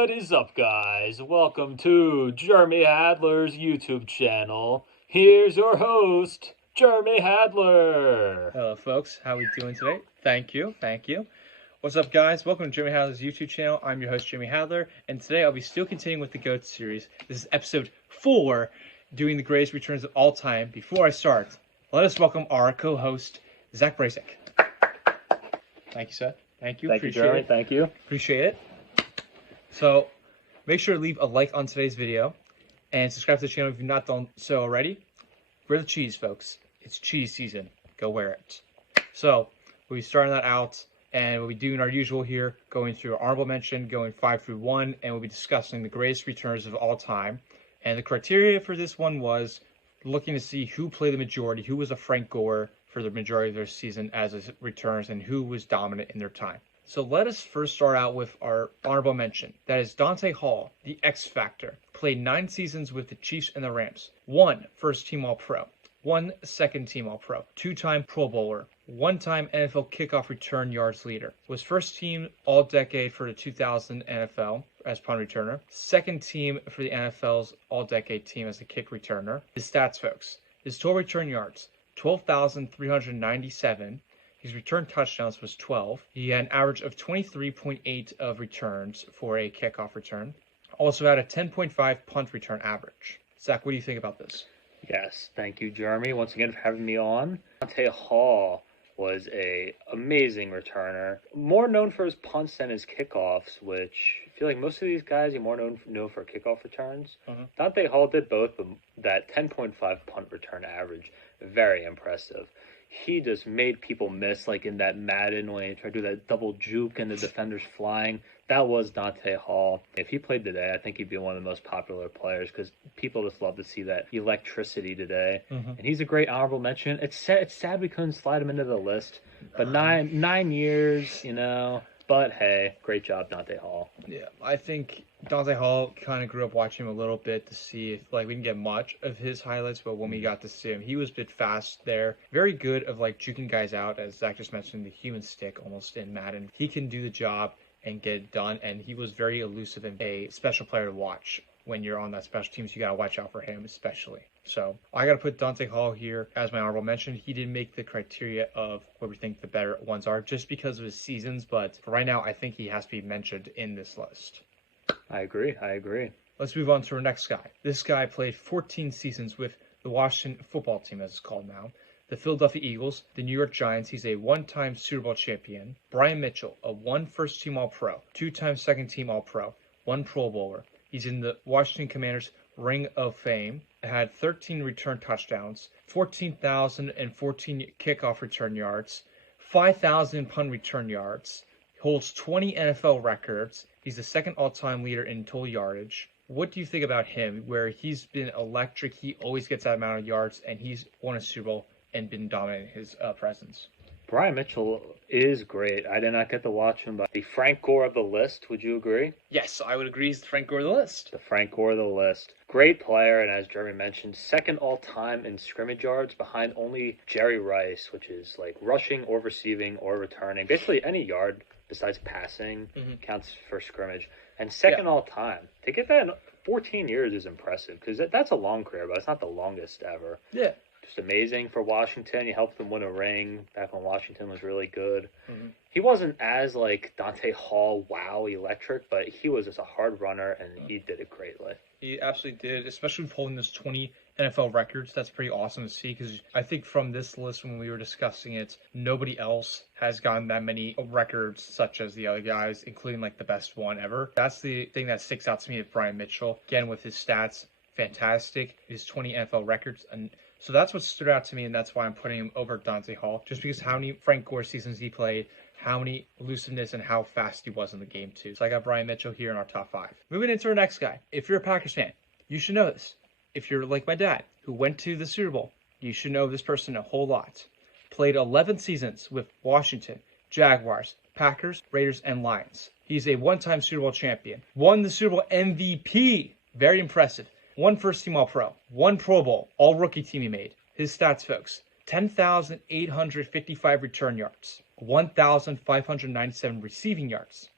What is up, guys? Welcome to Jeremy Hadler's YouTube channel. Here's your host, Jeremy Hadler. Hello, folks. How are we doing today? Thank you. What's up, guys? Welcome to Jeremy Hadler's YouTube channel. I'm your host, Jeremy Hadler, and today I'll be still continuing with the GOAT series. This is episode 4, doing the greatest returns of all time. Before I start, let us welcome our co-host, Zach Bracek. Thank you, sir. Thank you. Thank you, Jeremy. Thank you. Appreciate it. So, make sure to leave a like on today's video and subscribe to the channel if you've not done so already. Wear the cheese, folks. It's cheese season. Go wear it. So, we'll be starting that out, and we'll be doing our usual here, going through our honorable mention, going 5 through 1, and we'll be discussing the greatest returns of all time. And the criteria for this one was looking to see who played the majority, who was a Frank Gore for the majority of their season as his returns, and who was dominant in their time. So let us first start out with our honorable mention. That is Dante Hall, the X Factor. Played 9 seasons with the Chiefs and the Rams. 1 first-team All-Pro. 1 second-team All-Pro. 2-time Pro Bowler. 1-time NFL kickoff return yards leader. Was first-team All-Decade for the 2000 NFL as punt returner. Second-team for the NFL's All-Decade team as a kick returner. His stats, folks. His total return yards, 12,397. His return touchdowns was 12. He had an average of 23.8 of returns for a kickoff return. Also had a 10.5 punt return average. Zach, what do you think about this? Yes, thank you, Jeremy, once again for having me on. Dante Hall was a amazing returner. More known for his punts than his kickoffs, which I feel like most of these guys are more known for kickoff returns. Dante Hall did both, but that 10.5 punt return average, very impressive. He just made people miss, like in that Madden when he tried to do that double juke and the defender's flying. That was Dante Hall. If he played today, I think he'd be one of the most popular players because people just love to see that electricity today. And he's a great honorable mention. It's sad we couldn't slide him into the list, but nine years, you know. But hey, great job, Dante Hall. Yeah, I think Dante Hall kind of grew up watching him a little bit to see if we didn't get much of his highlights, but when we got to see him, he was a bit fast there. Very good of juking guys out, as Zach just mentioned, the human stick almost in Madden. He can do the job and get it done, and he was very elusive and a special player to watch. When you're on that special teams, you got to watch out for him especially. So I got to put Dante Hall here as my honorable mention. He didn't make the criteria of what we think the better ones are just because of his seasons, but for right now, I think he has to be mentioned in this list. I agree. Let's move on to our next guy. This guy played 14 seasons with the Washington football team, as it's called now, the Philadelphia Eagles, the New York Giants. He's a 1-time Super Bowl champion. Brian Mitchell, a 1 first-team All-Pro, 2-time second-team All-Pro, 1 Pro Bowler. He's in the Washington Commanders Ring of Fame. Had 13 return touchdowns, 14,014 kickoff return yards, 5,000 punt return yards. Holds 20 NFL records. He's the second all-time leader in total yardage. What do you think about him, where he's been electric? He always gets that amount of yards, and he's won a Super Bowl and been dominating his presence. Brian Mitchell is great. I did not get to watch him, but the Frank Gore of the list, would you agree? Yes, I would agree. He's the Frank Gore of the list. The Frank Gore of the list. Great player, and as Jeremy mentioned, second all-time in scrimmage yards behind only Jerry Rice, which is like rushing or receiving or returning. Basically any yard besides passing counts for scrimmage. And second all-time. To get that in 14 years is impressive because that's a long career, but it's not the longest ever. Yeah. Just amazing for Washington. He helped them win a ring back when Washington was really good. He wasn't as Dante Hall, wow, electric, but he was just a hard runner, and he did it greatly. He absolutely did, especially with holding those 20 NFL records. That's pretty awesome to see because I think from this list when we were discussing it, nobody else has gotten that many records such as the other guys, including the best one ever. That's the thing that sticks out to me of Brian Mitchell. Again, with his stats, fantastic. His 20 NFL records, and so that's what stood out to me, and that's why I'm putting him over Dante Hall, just because how many Frank Gore seasons he played, how many elusiveness, and how fast he was in the game, too. So I got Brian Mitchell here in our top 5. Moving into our next guy. If you're a Packers fan, you should know this. If you're like my dad, who went to the Super Bowl, you should know this person a whole lot. Played 11 seasons with Washington, Jaguars, Packers, Raiders, and Lions. He's a 1-time Super Bowl champion. Won the Super Bowl MVP. Very impressive. 1 first-team All-Pro, 1 Pro Bowl, all-rookie team he made. His stats, folks, 10,855 return yards, 1,597 receiving yards,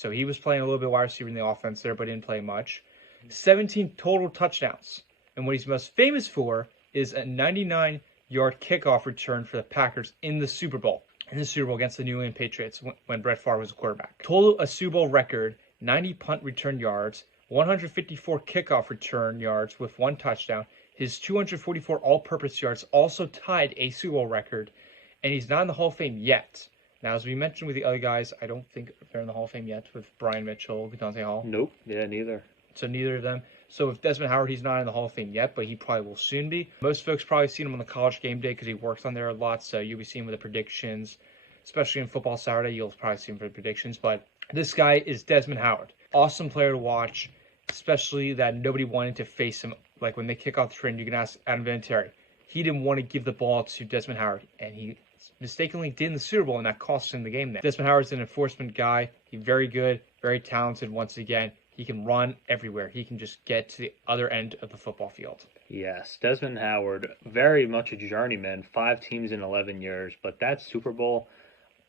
So he was playing a little bit wide receiver in the offense there, but didn't play much. 17 total touchdowns. And what he's most famous for is a 99-yard kickoff return for the Packers in the Super Bowl. In the Super Bowl against the New England Patriots when Brett Favre was a quarterback. Total a Super Bowl record, 90 punt return yards, 154 kickoff return yards with 1 touchdown. His 244 all-purpose yards also tied a Super Bowl record, and he's not in the Hall of Fame yet. Now, as we mentioned with the other guys, I don't think they're in the Hall of Fame yet with Brian Mitchell, Dante Hall. Nope. Yeah, neither. So neither of them. So with Desmond Howard, he's not in the Hall of Fame yet, but he probably will soon be. Most folks probably seen him on the College Game Day because he works on there a lot, so you'll be seeing him with the predictions. Especially in Football Saturday, you'll probably see him for the predictions. But this guy is Desmond Howard. Awesome player to watch, especially that nobody wanted to face him. Like when they kick off the trend, you can ask Adam Vinatieri. He didn't want to give the ball to Desmond Howard, and he mistakenly did in the Super Bowl, and that cost him the game there. Desmond Howard's an enforcement guy. He's very good, very talented once again. He can run everywhere. He can just get to the other end of the football field. Yes, Desmond Howard, very much a journeyman, 5 teams in 11 years. But that Super Bowl,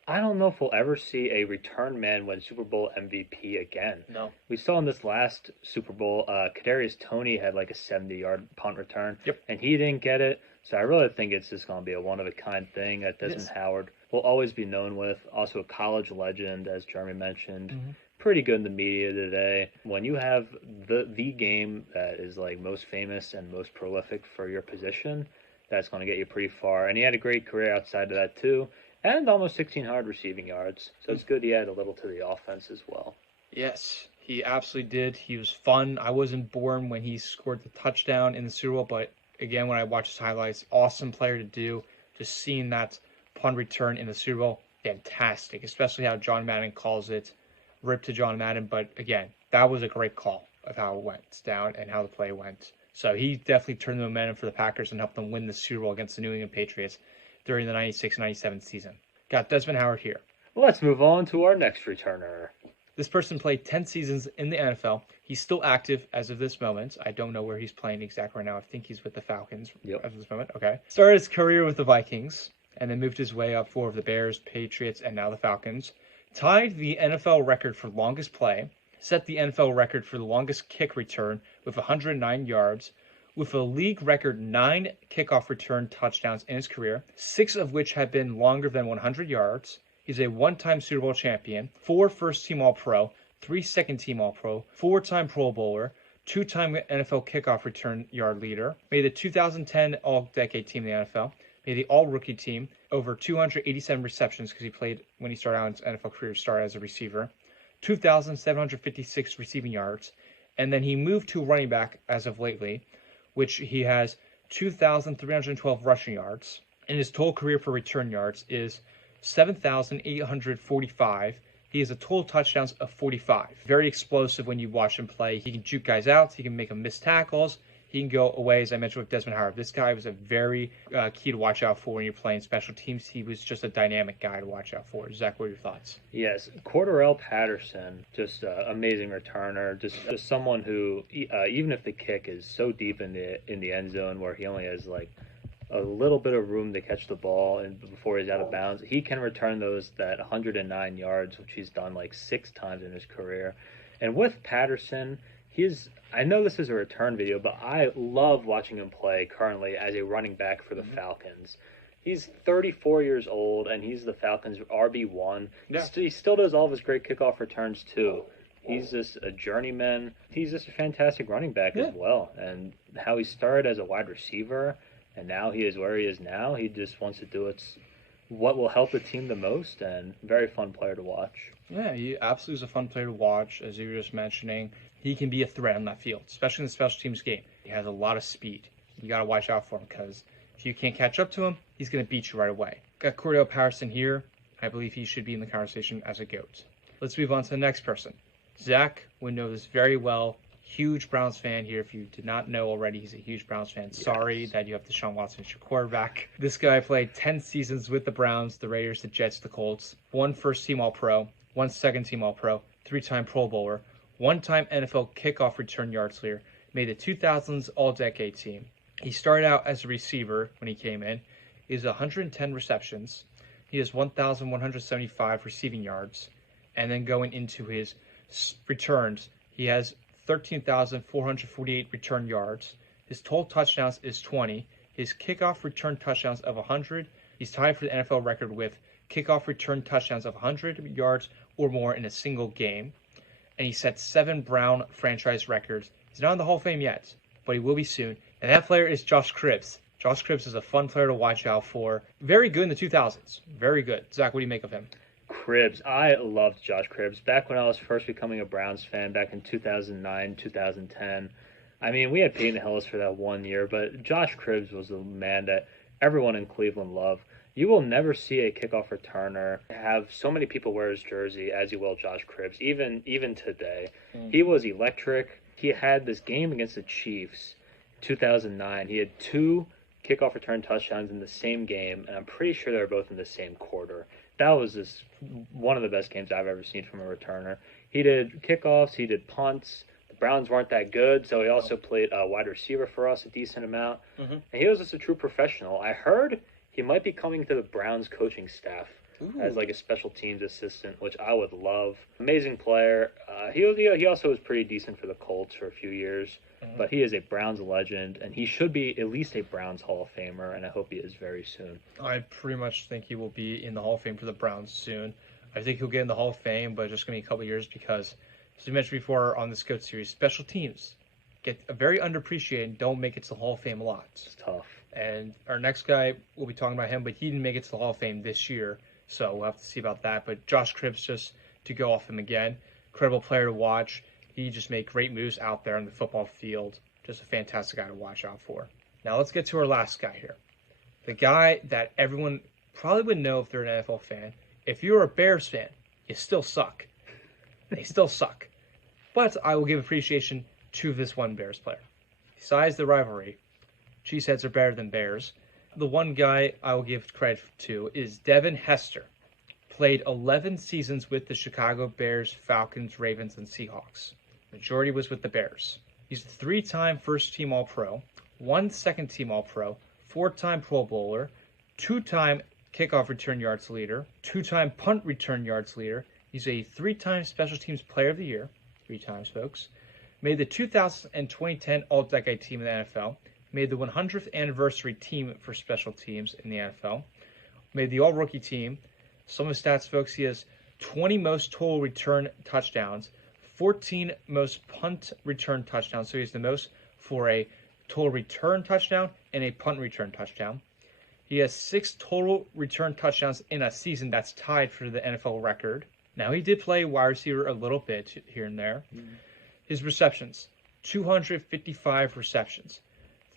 I don't know if we'll ever see a return man win Super Bowl MVP again. No. We saw in this last Super Bowl, Kadarius Toney had like a 70-yard punt return, and he didn't get it. So I really think it's just going to be a one-of-a-kind thing that Desmond Howard will always be known with. Also a college legend, as Jeremy mentioned. Mm-hmm. Pretty good in the media today. When you have the game that is like most famous and most prolific for your position, that's going to get you pretty far. And he had a great career outside of that too, and almost 1,600 receiving yards. So it's good he had a little to the offense as well. Yes, he absolutely did. He was fun. I wasn't born when he scored the touchdown in the Super Bowl, but again, when I watch his highlights, awesome player to do. Just seeing that punt return in the Super Bowl, fantastic. Especially how John Madden calls it. Rip to John Madden, but again, that was a great call of how it went down and how the play went. So he definitely turned the momentum for the Packers and helped them win the Super Bowl against the New England Patriots during the 96-97 season. Got Desmond Howard here. Let's move on to our next returner. This person played 10 seasons in the NFL. He's still active as of this moment. I don't know where he's playing exactly right now. I think he's with the Falcons as of this moment. Okay. Started his career with the Vikings and then moved his way up for the Bears, Patriots, and now the Falcons. Tied the NFL record for longest play, set the NFL record for the longest kick return with 109 yards, with a league record 9 kickoff return touchdowns in his career, 6 of which have been longer than 100 yards. He's a 1-time Super Bowl champion, 4 first-team All-Pro, 3 second-team All-Pro, 4-time Pro Bowler, 2-time NFL kickoff return yard leader, made the 2010 All-Decade Team in the NFL, made the All-Rookie Team, over 287 receptions because he played when he started out his NFL career, started as a receiver, 2,756 receiving yards, and then he moved to running back as of lately, which he has 2,312 rushing yards, and his total career for return yards is 7,845. He has a total touchdowns of 45. Very explosive when you watch him play. He can juke guys out. He can make them miss tackles. He can go away, as I mentioned with Desmond Howard. This guy was a very key to watch out for when you're playing special teams. He was just a dynamic guy to watch out for. Zach, what are your thoughts? Yes, Cordarrelle Patterson, just amazing returner. Just someone who, even if the kick is so deep in the end zone where he only has like a little bit of room to catch the ball and before he's out of bounds, he can return that 109 yards, which he's done like 6 times in his career. And with Patterson, I know this is a return video, but I love watching him play currently as a running back for the Falcons. He's 34 years old, and he's the Falcons' RB1. Yeah. He still does all of his great kickoff returns, too. He's just a journeyman. He's just a fantastic running back as well. And how he started as a wide receiver, and now he is where he is now, he just wants to do what will help the team the most, and very fun player to watch. Yeah, he absolutely is a fun player to watch, as you were just mentioning. He can be a threat on that field, especially in the special teams game. He has a lot of speed. You got to watch out for him because if you can't catch up to him, he's going to beat you right away. Got Cordarrelle Patterson here. I believe he should be in the conversation as a GOAT. Let's move on to the next person. Zach would know this very well. Huge Browns fan here. If you did not know already, he's a huge Browns fan. Sorry that you have Deshaun Watson as your quarterback. This guy played 10 seasons with the Browns, the Raiders, the Jets, the Colts. 1 first-team All-Pro, 1 second-team All-Pro, 3-time Pro Bowler, 1-time NFL kickoff return yards leader, made the 2000s All-Decade Team. He started out as a receiver when he came in. He has 110 receptions. He has 1,175 receiving yards. And then going into his returns, he has 13,448 return yards. His total touchdowns is 20. His kickoff return touchdowns of 100. He's tied for the NFL record with kickoff return touchdowns of 100 yards or more in a single game. And he set 7 Brown franchise records. He's not in the Hall of Fame yet, but he will be soon. And that player is Josh Cribbs. Josh Cribbs is a fun player to watch out for. Very good in the 2000s. Very good. Zach, what do you make of him? Cribbs. I loved Josh Cribbs back when I was first becoming a Browns fan back in 2009, 2010. I mean, we had Peyton Hillis for that 1 year, but Josh Cribbs was the man that everyone in Cleveland loved. You will never see a kickoff returner have so many people wear his jersey as you will Josh Cribbs, even today. He was electric. He had this game against the Chiefs, 2009. He had 2 kickoff return touchdowns in the same game, and I'm pretty sure they were both in the same quarter. That was just one of the best games I've ever seen from a returner. He did kickoffs, he did punts. The Browns weren't that good, so he also played wide receiver for us a decent amount. And he was just a true professional. I heard he might be coming to the Browns coaching staff as like a special teams assistant, which I would love. Amazing player. He also was pretty decent for the Colts for a few years, but he is a Browns legend, and he should be at least a Browns Hall of Famer, and I hope he is very soon. I pretty much think he will be in the Hall of Fame for the Browns soon. I think he'll get in the Hall of Fame, but just going to be a couple years because, as we mentioned before on this GOAT series, special teams get very underappreciated and don't make it to the Hall of Fame a lot. It's tough. And our next guy, we'll be talking about him, but he didn't make it to the Hall of Fame this year, so we'll have to see about that. But Josh Cribbs, just to go off him again, incredible player to watch. He just made great moves out there on the football field. Just a fantastic guy to watch out for. Now let's get to our last guy here. The guy that everyone probably would know if they're an NFL fan. If you're a Bears fan, you still suck. They still suck. But I will give appreciation to this one Bears player. Besides the rivalry, Cheeseheads are better than Bears. The one guy I will give credit to is Devin Hester. Played 11 seasons with the Chicago Bears, Falcons, Ravens, and Seahawks. Majority was with the Bears. He's a 3-time first-team All-Pro, 1 second-team All-Pro, 4-time Pro Bowler, 2-time kickoff return yards leader, 2-time punt return yards leader. He's a 3-time Special Teams Player of the Year. 3 times, folks. Made the 2010 All-Decade Team in the NFL. Made the 100th anniversary team for special teams in the NFL. Made the All-Rookie team. Some of his stats, folks, he has 20 most total return touchdowns, 14 most punt return touchdowns. So he's the most for a total return touchdown and a punt return touchdown. He has 6 total return touchdowns in a season. That's tied for the NFL record. Now, he did play wide receiver a little bit here and there. His receptions, 255 receptions,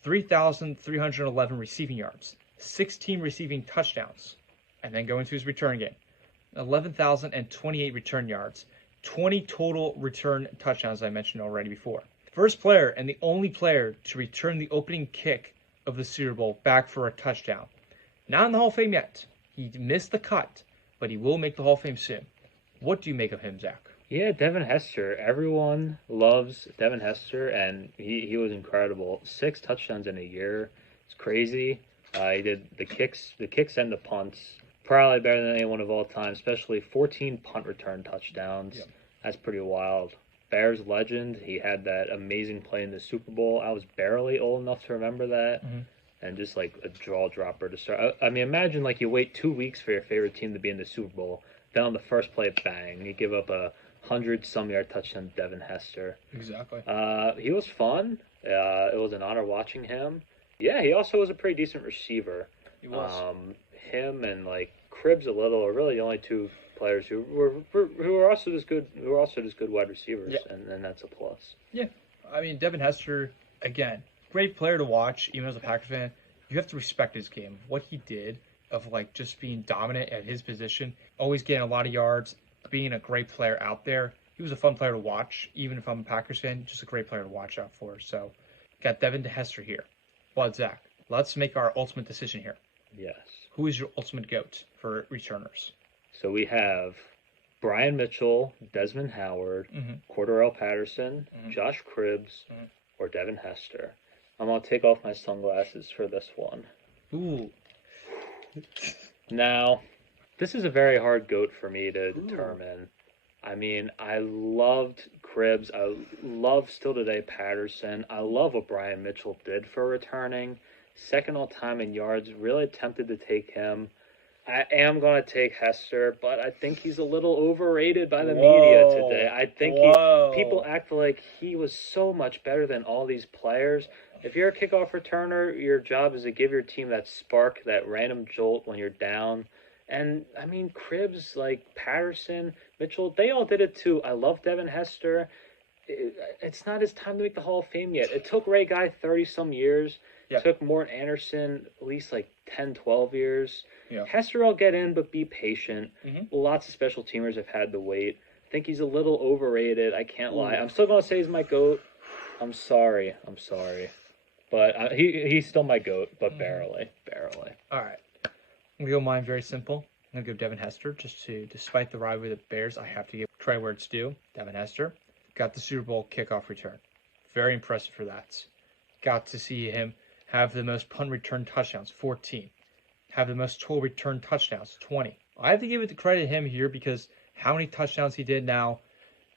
3,311 receiving yards, 16 receiving touchdowns. And then going to his return game, 11,028 return yards, 20 total return touchdowns, I mentioned already before. First player and the only player to return the opening kick of the Super Bowl back for a touchdown. Not in the Hall of Fame yet. He missed the cut, but he will make the Hall of Fame soon. What do you make of him, Zach? Yeah, Devin Hester. Everyone loves Devin Hester, and he was incredible. 6 touchdowns in a year. It's crazy. He did the kicks and the punts. Probably better than anyone of all time, especially 14 punt return touchdowns. Yep. That's pretty wild. Bears legend. He had that amazing play in the Super Bowl. I was barely old enough to remember that. And just like a jaw dropper to start. I mean, imagine like you wait 2 weeks for your favorite team to be in the Super Bowl. Then on the first play, bang, you give up a 100-some-yard touchdown to Devin Hester. Exactly. He was fun. It was an honor watching him. Yeah, he also was a pretty decent receiver. He was. Him and like Cribbs a little are really the only 2 players who were also just good. Who were also just good wide receivers, yeah. and that's a plus. Yeah, I mean Devin Hester again, great player to watch. Even as a Packers fan, you have to respect his game. What he did of like just being dominant at his position, always getting a lot of yards, being a great player out there. He was a fun player to watch. Even if I'm a Packers fan, just a great player to watch out for. So, got Devin Hester here. Well, Zach, let's make our ultimate decision here. Yes. Who is your ultimate GOAT for returners? So we have Brian Mitchell, Desmond Howard, Cordarrelle Patterson, Josh Cribbs, or Devin Hester. I'm going to take off my sunglasses for this one. Ooh. Now, this is a very hard GOAT for me to determine. I mean, I loved Cribbs. I love still today Patterson. I love what Brian Mitchell did for returning. Second all time in yards. Really tempted to take him. I am going to take Hester, but I think he's a little overrated by the media today. I think people act like he was so much better than all these players. If you're a kickoff returner, your job is to give your team that spark, that random jolt when you're down. And I mean, Cribbs, like Patterson, Mitchell, they all did it too. I love Devin Hester. It's not his time to make the Hall of Fame yet. It took Ray Guy 30 some years. Yeah. It took Mort Anderson at least like 10, 12 years. Yeah. Hester will get in, but be patient. Mm-hmm. Lots of special teamers have had to wait. I think he's a little overrated. I can't lie. I'm still going to say he's my GOAT. I'm sorry. But he's still my GOAT, but barely. All right. I'm going to go mine very simple. I'm going to go Devin Hester. Despite the rivalry with the Bears, I have to give credit where it's due. Devin Hester got the Super Bowl kickoff return. Very impressive for that. Got to see him have the most punt return touchdowns, 14. Have the most total return touchdowns, 20. I have to give it the credit to him here because how many touchdowns he did now.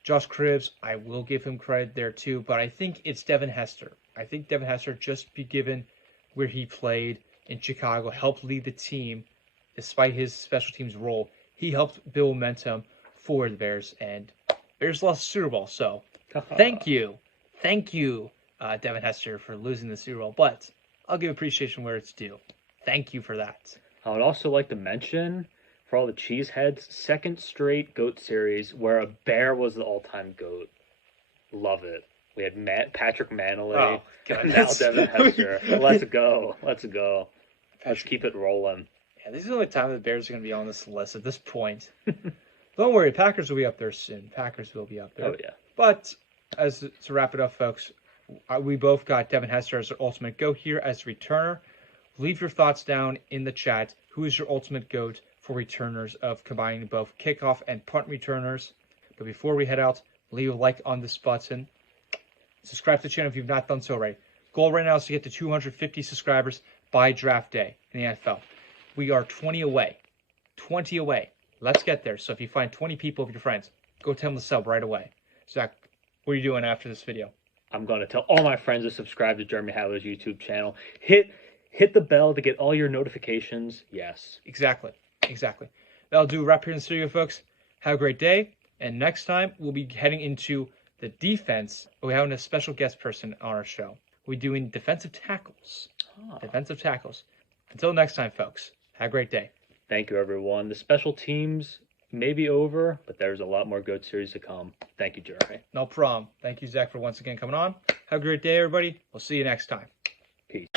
Josh Cribbs, I will give him credit there too, but I think it's Devin Hester. I think Devin Hester, just be given where he played in Chicago, helped lead the team despite his special teams role. He helped build momentum for the Bears, and Bears lost the Super Bowl. So thank you, Devin Hester, for losing the Super Bowl. But I'll give appreciation where it's due. Thank you for that. I would also like to mention, for all the cheeseheads, second straight GOAT series where a Bear was the all-time GOAT. Love it. We had Patrick Manley, and now Devin Hester. Let's go. Let's keep it rolling. Yeah, this is the only time the Bears are going to be on this list at this point. Don't worry, Packers will be up there soon. Oh, yeah. But to wrap it up, folks, we both got Devin Hester as our ultimate GOAT here as a returner. Leave your thoughts down in the chat. Who is your ultimate GOAT for returners of combining both kickoff and punt returners? But before we head out, leave a like on this button. Subscribe to the channel if you've not done so already. Goal right now is to get to 250 subscribers by draft day in the NFL. We are 20 away. Let's get there. So if you find 20 people of your friends, go tell them to sub right away. Zach, what are you doing after this video? I'm going to tell all my friends to subscribe to Jeremy Howler's YouTube channel. Hit the bell to get all your notifications. Yes. Exactly. That'll do a wrap here in the studio, folks. Have a great day. And next time, we'll be heading into the defense. We're having a special guest person on our show. We're doing defensive tackles. Until next time, folks. Have a great day. Thank you, everyone. The special teams may be over, but there's a lot more GOAT series to come. Thank you, Jeremy. No problem. Thank you, Zach, for once again coming on. Have a great day, everybody. We'll see you next time. Peace.